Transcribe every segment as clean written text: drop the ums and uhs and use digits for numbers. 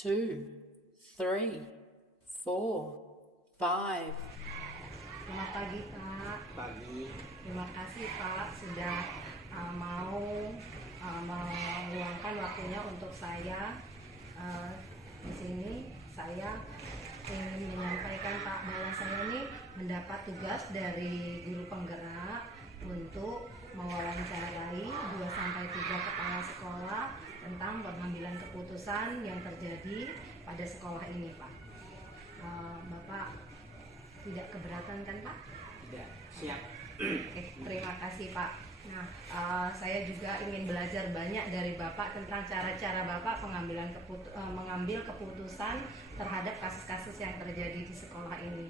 2, 3, 4, 5. Selamat pagi Pak. Pagi. Terima kasih Pak sudah mau meluangkan waktunya untuk saya. Di sini saya ingin menyampaikan Pak bahwa saya ini mendapat tugas dari guru penggerak untuk mewawancarai 2-3 kepala sekolah tentang pengambilan keputusan yang terjadi pada sekolah ini Pak. Bapak tidak keberatan kan Pak? Tidak, siap. Oke, terima kasih Pak. Nah, saya juga ingin belajar banyak dari Bapak tentang cara-cara Bapak mengambil keputusan terhadap kasus-kasus yang terjadi di sekolah ini.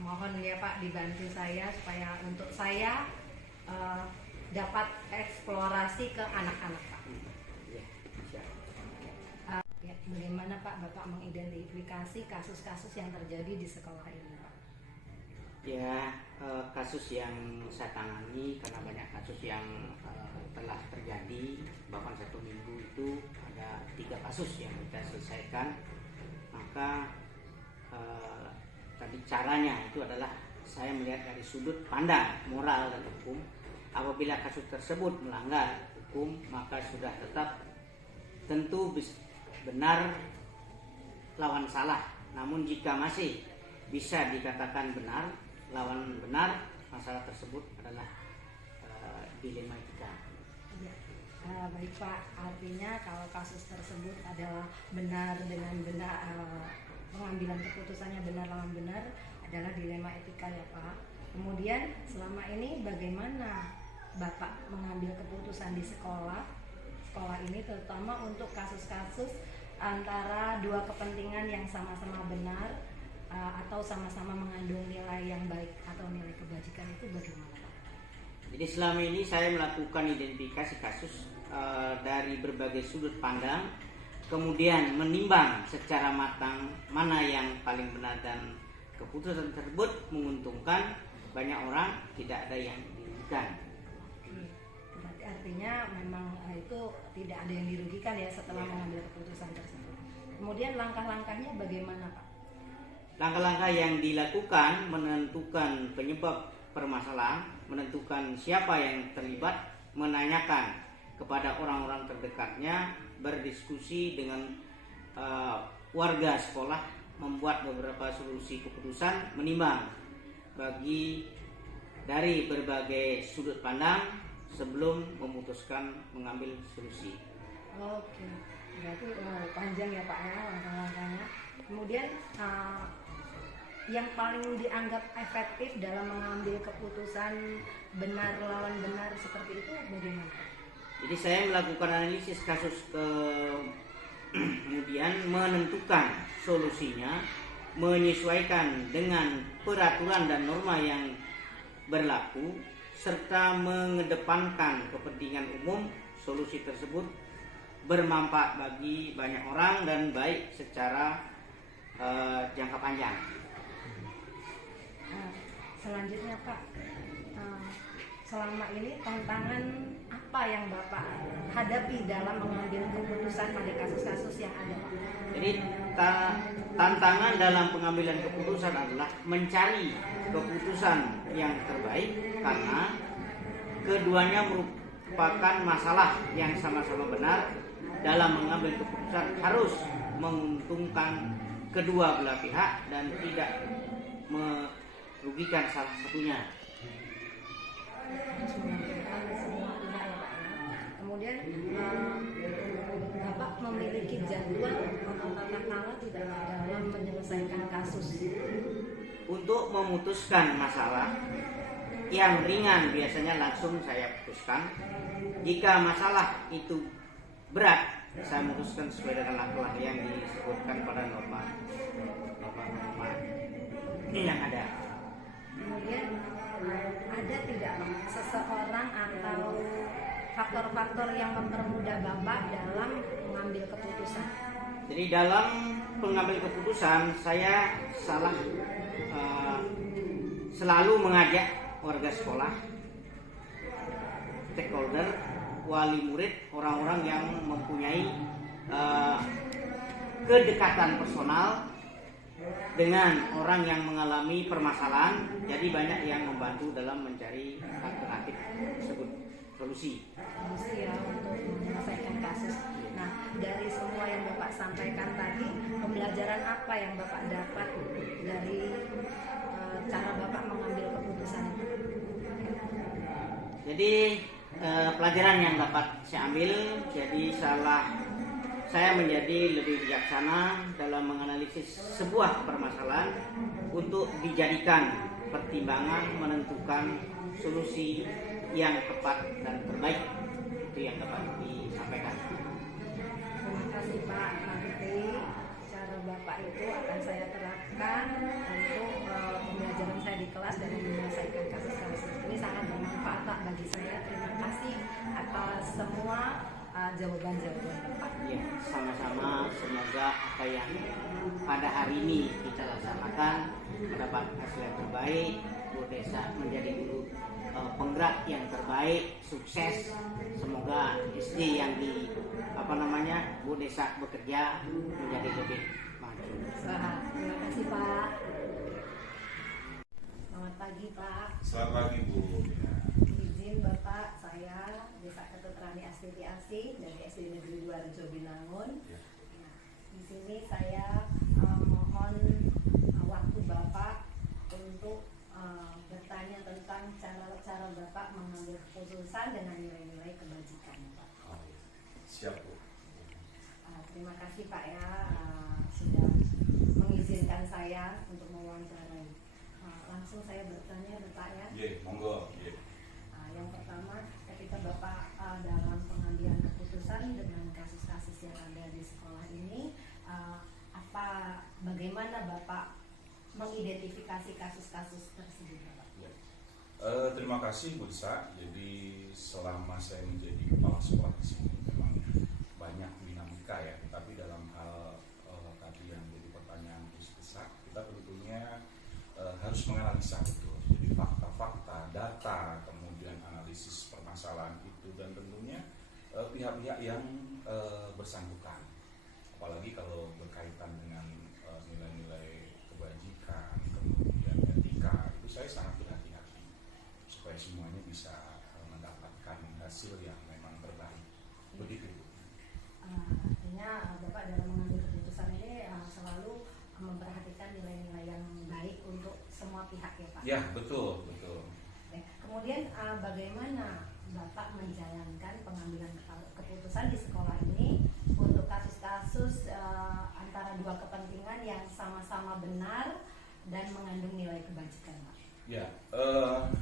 Mohon ya Pak dibantu saya supaya untuk saya dapat eksplorasi ke anak-anak Pak. Ya, siap. Ya, bagaimana Pak Bapak mengidentifikasi kasus-kasus yang terjadi di sekolah ini Pak? Ya, kasus yang saya tangani karena banyak kasus yang telah terjadi, bahkan 1 minggu itu ada 3 kasus yang kita selesaikan. Maka tadi caranya itu adalah saya melihat dari sudut pandang moral dan hukum. Apabila kasus tersebut melanggar hukum, maka sudah tetap tentu benar lawan salah. Namun jika masih bisa dikatakan benar lawan benar, masalah tersebut adalah dilema etika. Ya, baik Pak. Artinya kalau kasus tersebut adalah benar dengan benar, pengambilan keputusannya benar lawan benar adalah dilema etika ya Pak. Kemudian selama ini bagaimana Bapak mengambil keputusan di sekolah ini, terutama untuk kasus-kasus antara dua kepentingan yang sama-sama benar atau sama-sama mengandung nilai yang baik atau nilai kebajikan, itu bagaimana Pak? Jadi selama ini saya melakukan identifikasi kasus dari berbagai sudut pandang, kemudian menimbang secara matang mana yang paling benar dan keputusan tersebut menguntungkan banyak orang, tidak ada yang dirugikan. Berarti artinya memang itu tidak ada yang dirugikan ya setelah mengambil keputusan tersebut. Kemudian langkah-langkahnya bagaimana Pak? Langkah-langkah yang dilakukan menentukan penyebab permasalahan, menentukan siapa yang terlibat, menanyakan kepada orang-orang terdekatnya, berdiskusi dengan warga sekolah, membuat beberapa solusi keputusan, menimbang dari berbagai sudut pandang sebelum memutuskan mengambil solusi. Oke, berarti panjang ya Pak ya langkah-langkahnya. Kemudian yang paling dianggap efektif dalam mengambil keputusan benar lawan benar seperti itu bagaimana? Jadi saya melakukan analisis kasus kemudian menentukan solusinya, menyesuaikan dengan peraturan dan norma yang berlaku, serta mengedepankan kepentingan umum. Solusi tersebut bermanfaat bagi banyak orang dan baik secara jangka panjang. Selanjutnya Pak, selama ini tantangan apa yang Bapak hadapi dalam mengambil keputusan pada kasus-kasus yang ada Pak? Jadi tantangan dalam pengambilan keputusan adalah mencari keputusan yang terbaik, karena keduanya merupakan masalah yang sama-sama benar. Dalam mengambil keputusan harus menguntungkan kedua belah pihak dan tidak merugikan salah satunya. Kemudian Bapak memiliki jadwal atau tata cara tidak dalam menyelesaikan kasus? Untuk memutuskan masalah yang ringan biasanya langsung saya putuskan. Jika masalah itu berat, saya memutuskan sesuai dengan langkah yang disebutkan pada norma yang ada. Kemudian ada tidak seseorang atau faktor-faktor yang mempermudah Bapak dalam mengambil keputusan? Jadi dalam pengambil keputusan saya selalu mengajak warga sekolah, stakeholder, wali murid, orang-orang yang mempunyai kedekatan personal dengan orang yang mengalami permasalahan, jadi banyak yang membantu dalam mencari alternatif tersebut, solusi. Solusi ya untuk menyelesaikan kasus. Nah, dari semua yang Bapak sampaikan tadi, pembelajaran apa yang Bapak dapat dari cara Bapak mengambil keputusan itu? Jadi pelajaran yang dapat saya ambil, jadi saya menjadi lebih bijaksana dalam menganalisis sebuah permasalahan untuk dijadikan pertimbangan menentukan solusi yang tepat dan terbaik. Itu yang dapat disampaikan. Terima kasih Pak. Nanti cara Bapak itu akan saya terapkan untuk pembelajaran saya di kelas dan menyelesaikan kasus-kasus ini sangat bermanfaat Pak bagi saya. Terima kasih atas semua jawaban-jawaban Bapak. Ya, sama-sama. Semoga apa yang pada hari ini kita laksanakan mendapat hasil yang terbaik. Bu Desa menjadi guru penggerak yang terbaik, sukses. Semoga SD yang Bu Desa bekerja menjadi lebih maju. Terima kasih Pak. Selamat pagi Pak. Selamat pagi Bu. Izin Bapak, saya Desa Ketutrani Astuti Asih dari SD Negeri 2 Rejo Binangun. Ya. Nah, di sini saya mohon waktu Bapak untuk bertanya tentang cara Bapak mengambil keputusan dengan nilai-nilai kebajikan Pak. Oh, ya. Siap Bu. Terima kasih Pak ya sudah mengizinkan saya untuk mewawancarai. Langsung saya bertanya Bapak ya. Iya, monggo. Iya. Yang pertama, ketika Bapak dalam pengambilan keputusan dengan kasus-kasus yang ada di sekolah ini, bagaimana Bapak mengidentifikasi kasus-kasus tersebut, Bapak? Ya. Terima kasih Bu Desa. Jadi selama saya menjadi kepala sekolah di sini memang banyak dinamika ya. Tapi dalam hal tadi yang jadi pertanyaan Bu Desa, kita tentunya harus menganalisa betul. Jadi fakta-fakta, data, kemudian analisis permasalahan itu dan tentunya pihak-pihak yang bersangkutan. Apalagi kalau berkaitan dengan nilai-nilai kebajikan, kemudian etika, itu saya sangat berhati-hati supaya semuanya bisa mendapatkan hasil yang memang terbaik. Begitu. Artinya Bapak dalam mengambil keputusan ini selalu memperhatikan nilai-nilai yang baik untuk semua pihak ya Pak? Ya, betul, betul. Kemudian bagaimana Bapak menjalankan pengambilan keputusan di sekolah ini untuk kasus-kasus antara dua kepentingan yang sama-sama benar dan mengandung nilai kebajikan Pak? Ya,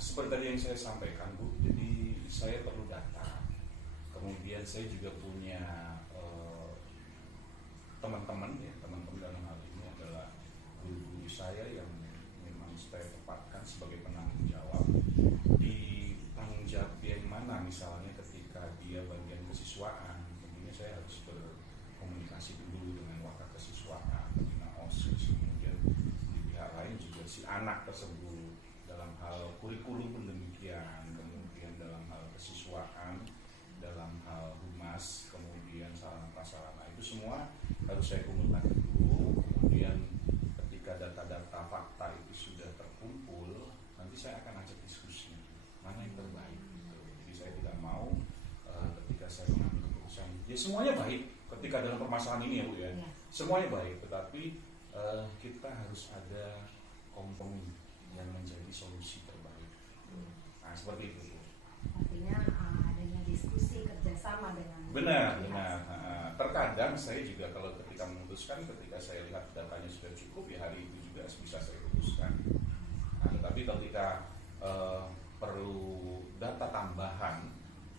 seperti tadi yang saya sampaikan Bu, jadi saya perlu data. Kemudian saya juga punya teman-teman dalam hal ini adalah guru-guru saya yang memang saya tempatkan sebagai penanggung jawab. Di tanggung jawab dia yang mana, misalnya ketika dia bagian kesiswaan, tentunya saya harus berkomunikasi dulu dengan wakil kesiswaan, dengan OSIS, kemudian di pihak lain juga si anak tersebut dalam hal kurikulum pun demikian, kemudian dalam hal kesiswaan, dalam hal humas, kemudian sarana prasarana, itu semua harus saya kumpulkan dulu. Kemudian ketika data-data fakta itu sudah terkumpul, nanti saya akan ajak diskusi mana yang terbaik. Jadi saya tidak mau ketika saya mengambil keputusan, ya semuanya baik ketika dalam permasalahan ini ya Bu ya, semuanya baik, tetapi kita harus ada kompromi yang menjadi solusi terbaik. Nah seperti itu Bu. Artinya adanya diskusi kerjasama dengan Benar. Terkadang saya juga kalau ketika memutuskan, ketika saya lihat datanya sudah cukup, ya hari itu juga bisa saya putuskan. Nah, tetapi ketika perlu data tambahan,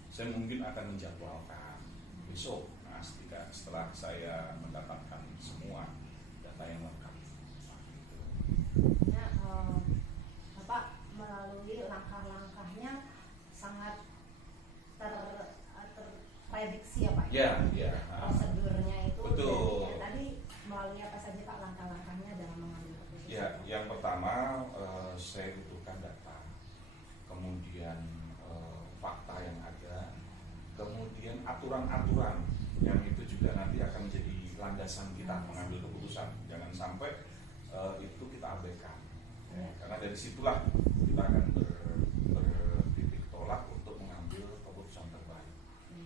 saya mungkin akan menjadwalkan besok. Nah, setelah saya mendapatkan semua data yang lengkap. Nah, gitu. Bapak melalui langkah-langkahnya sangat terprediksi ya Pak? Ya. Prosedurnya itu. Betul. Tadi melalui apa saja Pak langkah-langkahnya dalam mengambil keputusan? Ya, yang pertama saya butuhkan data, kemudian fakta yang ada, kemudian aturan-aturan yang itu juga nanti akan menjadi landasan kita mengambil keputusan. Jangan sampai itu kita abaikan. Ya, karena dari situlah kita akan bertitik tolak untuk mengambil keputusan terbaik.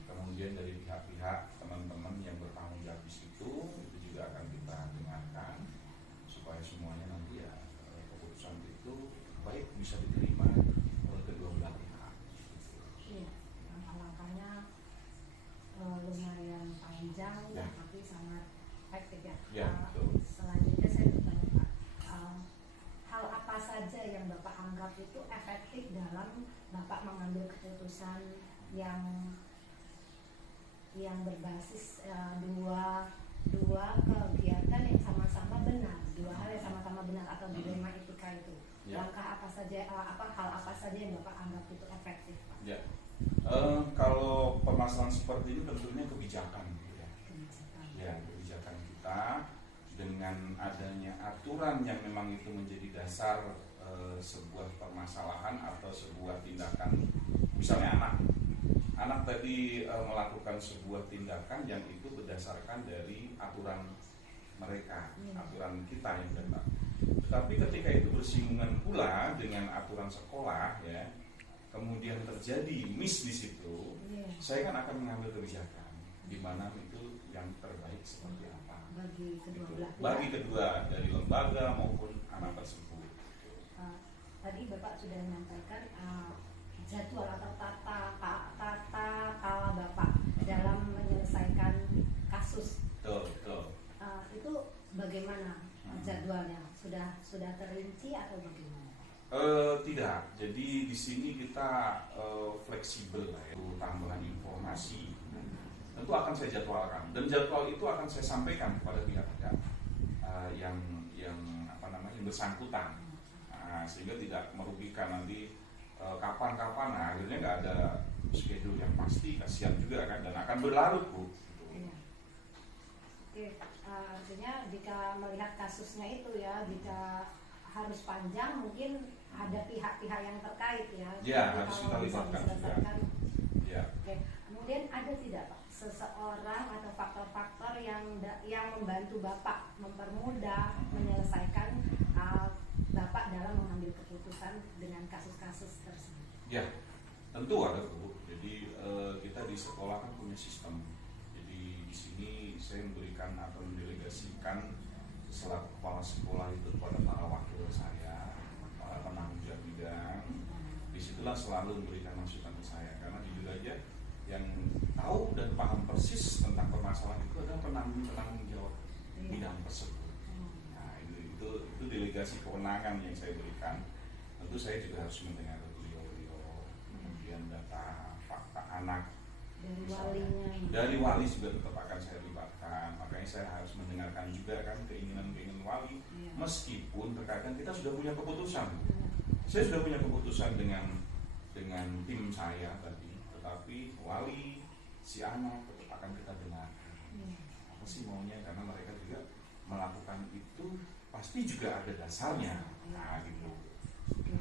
Kemudian dari pihak-pihak teman-teman yang bertanggung jawab di situ itu juga akan kita dengarkan supaya semuanya nanti ya keputusan itu baik bisa diterima oleh kedua belah pihak. Iya, langkah-langkahnya lumayan panjang Ya. tapi sangat efektif ya. Ya, betul. Selanjutnya saya bertanya Pak, hal apa saja yang Bapak anggap itu efektif dalam Bapak mengambil keputusan yang berbasis dua kegiatan yang sama-sama benar, dua hal yang sama-sama benar atau dilema etika itu. Ya. Langkah apa saja, hal apa saja yang Bapak anggap itu efektif Pak? Ya. Kalau permasalahan seperti ini tentunya kebijakan, ya. Kebijakan. Ya, kebijakan kita dengan adanya aturan yang memang itu menjadi dasar sebuah permasalahan atau sebuah tindakan. Misalnya anak tadi melakukan sebuah tindakan yang itu berdasarkan dari aturan mereka, aturan kita yang datang. Tetapi ketika itu bersinggungan pula dengan aturan sekolah, ya, kemudian terjadi miss di situ, saya kan akan mengambil kebijakan di mana itu yang terbaik seperti apa Bagi kedua belah pihak. bagi kedua dari lembaga maupun anak tersebut. Tadi Bapak sudah menyampaikan jadwal atau tata kala Bapak dalam menyelesaikan kasus. Betul. Itu bagaimana jadwalnya? Sudah terinci atau bagaimana? Tidak. Jadi di sini kita fleksibel lah ya. Tambahan informasi tentu akan saya jadwalkan dan jadwal itu akan saya sampaikan kepada pihak-pihak yang bersangkutan. Sehingga tidak merugikan nanti kapan-kapan. Nah, akhirnya nggak ada schedule yang pasti, kasihan juga kan, dan akan berlarut Bu. Iya. Oke, artinya jika melihat kasusnya itu ya, jika harus panjang mungkin ada pihak-pihak yang terkait ya. Ya, Jadi harus kalau kita bisa libatkan juga. diselesaikan. Ya. Oke, kemudian ada tidak Pak seseorang atau faktor-faktor yang membantu Bapak mempermudah menyelesaikan Bapak dalam mengambil keputusan dengan kasus-kasus tersebut? Ya, tentu ada Bu. Jadi kita di sekolah kan punya sistem. Jadi di sini saya memberikan atau mendelegasikan selaku kepala sekolah itu kepada para wakil saya, para penanggung jawab bidang. Disitulah selalu memberikan masukan ke saya karena jujur aja yang tahu dan paham persis tentang permasalahan itu adalah penanggung jawab bidang tersebut. Nah, itu delegasi kewenangan yang saya berikan. Tentu saya juga harus mendengar beliau, kemudian data fakta anak Dari misalnya. walinya. Dari wali juga tetap akan saya libatkan. Makanya saya harus mendengarkan juga kan keinginan wali. Iya. Meskipun terkadang kita sudah punya keputusan. Saya sudah punya keputusan dengan tim saya tadi, tetapi wali si anak tetap akan kita dengarkan. Apa sih maunya, karena mereka juga melakukan itu pasti juga ada dasarnya. Nah, gitu. Oke.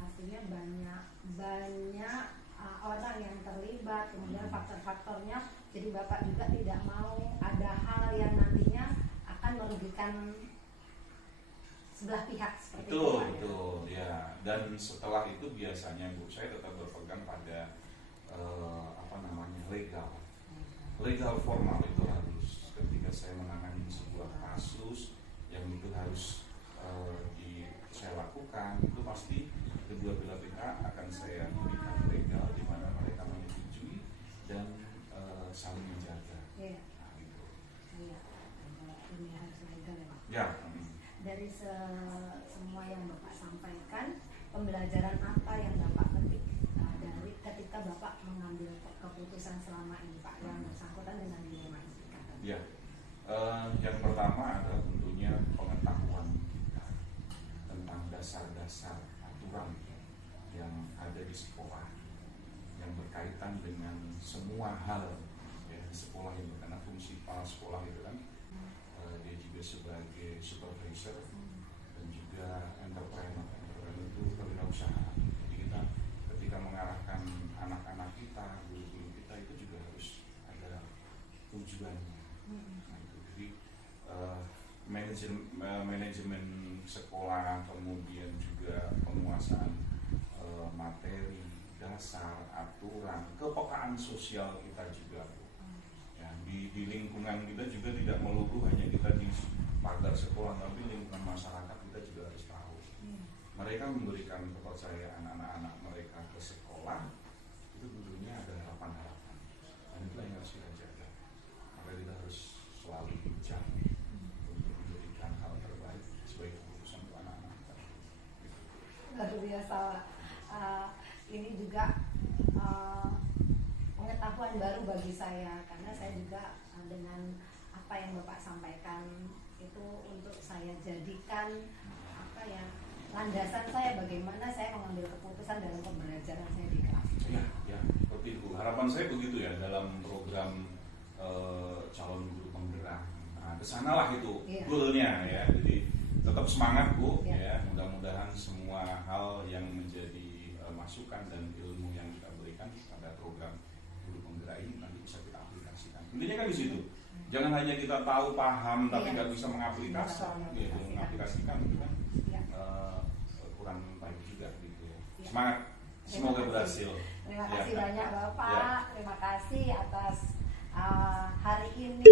Artinya banyak orang yang terlibat, kemudian faktor-faktornya, jadi Bapak juga tidak mau ada hal yang nantinya akan merugikan sebelah pihak seperti itu Pak, ya? Betul, ya. Dan setelah itu biasanya Bu, saya tetap berpegang pada legal formal itu harus. Ketika saya menangani sebuah kasus yang itu harus saya lakukan, itu pasti kedua belah pihak akan saya berikan legal di mana mereka menyetujui dan saling menjaga. Iya. Nah, gitu. Iya. Ini harus legal ya Pak. Ya. Dari semua yang Bapak sampaikan, pembelajaran apa yang Bapak petik dari ketika Bapak mengambil keputusan selama ini Pak yang bersangkutan dengan dilema etika? Ya, yang pertama adalah tentunya pengetahuan kita tentang dasar-dasar aturan yang ada di sekolah yang berkaitan dengan semua hal ya, di sekolah itu, karena fungsi kepala sekolah itu kan dia juga sebagai supervisor dan juga entrepreneur itu kewirausahaan. Jadi kita ketika mengarahkan anak-anak kita, guru-guru kita itu juga harus ada tujuannya. manajemen sekolah, kemudian juga penguasaan materi dasar, aturan, kepekaan sosial kita juga, Bu. Ya, di lingkungan kita juga tidak melulu hanya kita di pagar sekolah, tapi lingkungan masyarakat kita juga harus tahu. Mereka memberikan kepercayaan anak-anak mereka ke sekolah, itu dulunya ada harapan-harapan, dan itulah yang harus kita jaga. Maka kita harus selalu bijak untuk memberikan hal terbaik sebagai keputusan untuk anak-anak kita. Luar biasa. Ini juga pengetahuan baru bagi saya, karena saya juga dengan apa yang Bapak sampaikan itu untuk saya jadikan landasan saya bagaimana saya mengambil keputusan dalam pembelajaran saya di kelas. Ya, seperti itu. Harapan saya begitu ya dalam program calon guru penggerak. Nah, kesanalah itu goalnya ya. Jadi tetap semangat, Bu. Ya, mudah-mudahan semua hal yang menjadi masukan dan ilmu yang kita berikan pada program guru penggerak ini nanti bisa kita aplikasikan. Intinya kan di situ. Jangan hanya kita tahu, paham, tapi nggak bisa mengaplikasikan. Mengaplikasikan itu kan kurang baik juga gitu. Semangat, semoga berhasil. Terima kasih banyak Bapak. Terima kasih atas hari ini.